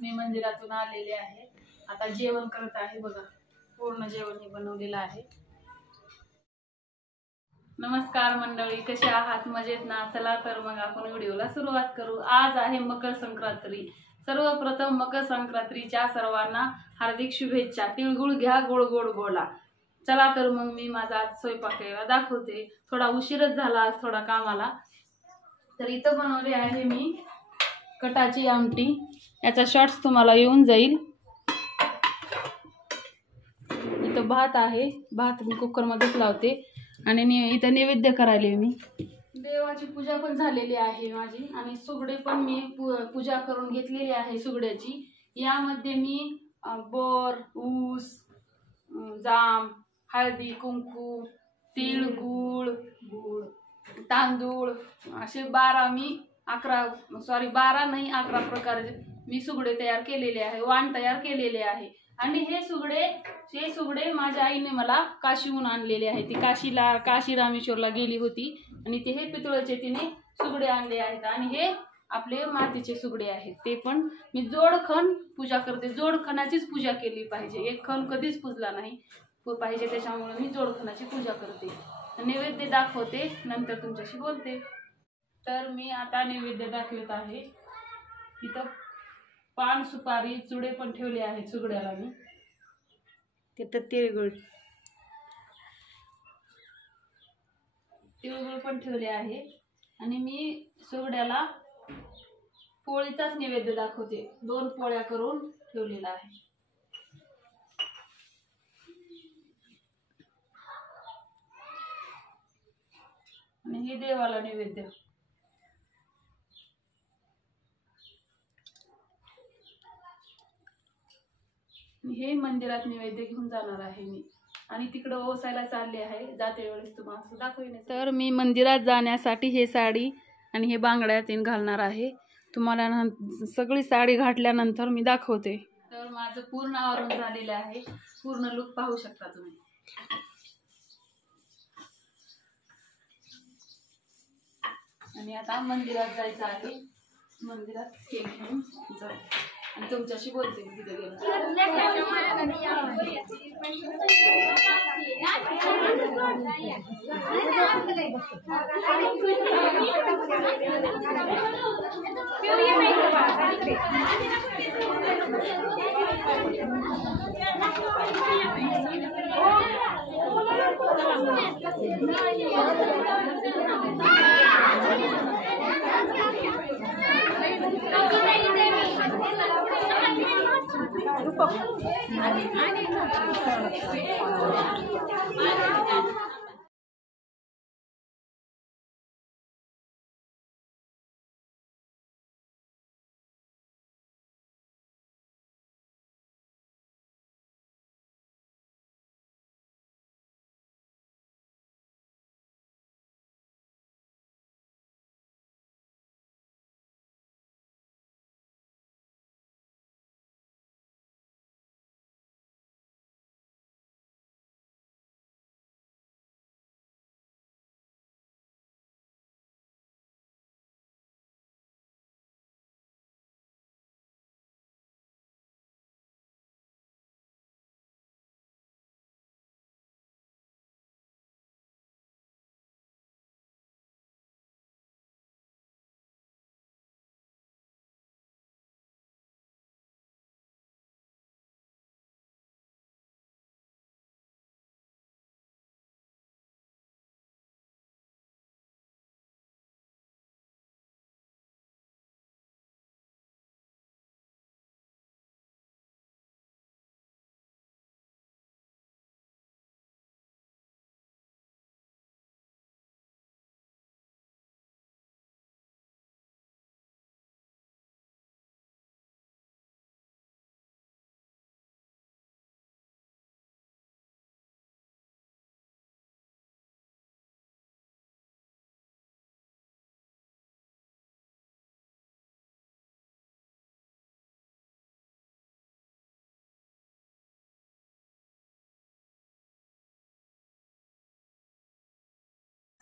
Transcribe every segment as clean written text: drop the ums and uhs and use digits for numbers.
मी मंदिरातून आलेले आहे. आता जेवण करत आहे बघा. पूर्ण जेवण हे बनवलेलं आहे. नमस्कार मंडळी, कसे आहात? मजेत ना? चला तर मग आपण व्हिडिओला सुरुवात करू. आज आहे मकर संक्रांती. सर्वप्रथम मकर संक्रांतीच्या सर्वांना हार्दिक शुभेच्छा. तिळगुळ घ्या, गोड गोड बोला. चला तर मग मी माझा स्वयंपाक केला दाखवते. थोडा उशीरच झाला आज थोडा कामाला. तर इथं बनवले आहे मी कटाची आमटी. याचा शॉर्ट्स तुम्हाला येऊन जाईल. इथं भात आहे. भात मी कुकरमध्येच लावते आणि इथं नैवेद्य करायले मी. देवाची पूजा पण झालेली आहे माझी आणि सुगडे पण मी पूजा करून घेतलेली आहे सुगड्याची. यामध्ये मी बोर, ऊस, जाम, हळदी, कुंकू, तीळ, गूळ, तांदूळ असे 12 नाही 11 प्रकारचे मी सुगडे तयार केलेले आहे. वाण तयार केलेले आहे. आणि हे सुगडे माझ्या आईने मला काशीहून आणलेले आहे. ती काशी रामेश्वरला गेली होती आणि ते हे पितळेचे तिने सुगडे आणले आहेत. आणि हे आपले मातीचे सुगडे आहेत. ते पण मी जोडखण पूजा करते. जोडखणाचीच पूजा केली पाहिजे. एक खण कधीच पूजला नाही पाहिजे, त्याच्यामुळे मी जोडखणाची पूजा करते. नैवेद्य दाखवते, नंतर तुमच्याशी बोलते. तर मी आता नैवेद्य दाखवत आहे. इथं पान, सुपारी, चुडे पण ठेवले आहेत सुगड्याला मी. तिथं तिळगुळ पण ठेवले आहे. आणि मी सुगड्याला पोळीचाच नैवेद्य दाखवते. 2 पोळ्या करून ठेवलेला आहे. आणि हे देवाला नैवेद्य. हे मंदिरात नैवेद्य घेऊन जाणार आहे मी. आणि तिकडं ओसायला चालले आहे. जाते वेळेस तुम्हाला दाखवेन. तर मी मंदिरात जाण्यासाठी हे साडी आणि हे बांगड्या तीन घालणार आहे. तुम्हाला सगळी साडी घातल्यानंतर मी दाखवते. तर माझं पूर्ण आवरून झालेलं आहे. पूर्ण लुक पाहू शकता तुम्ही. आणि आता मंदिरात जायचं आहे. मंदिरात हे घेऊन जाऊ आणि तुमच्याशी बोलते मी तिथे गेलो.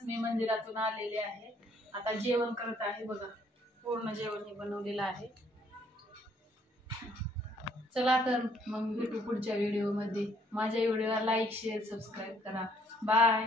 मी मंदिरातून आलेले आहे. आता जेवण करत आहे बघा. पूर्ण जेवण हे बनवलेलं आहे. चला तर मग भेटू पुढच्या व्हिडिओमध्ये. माझ्या व्हिडिओला लाईक शेअर सबस्क्राईब करा. बाय.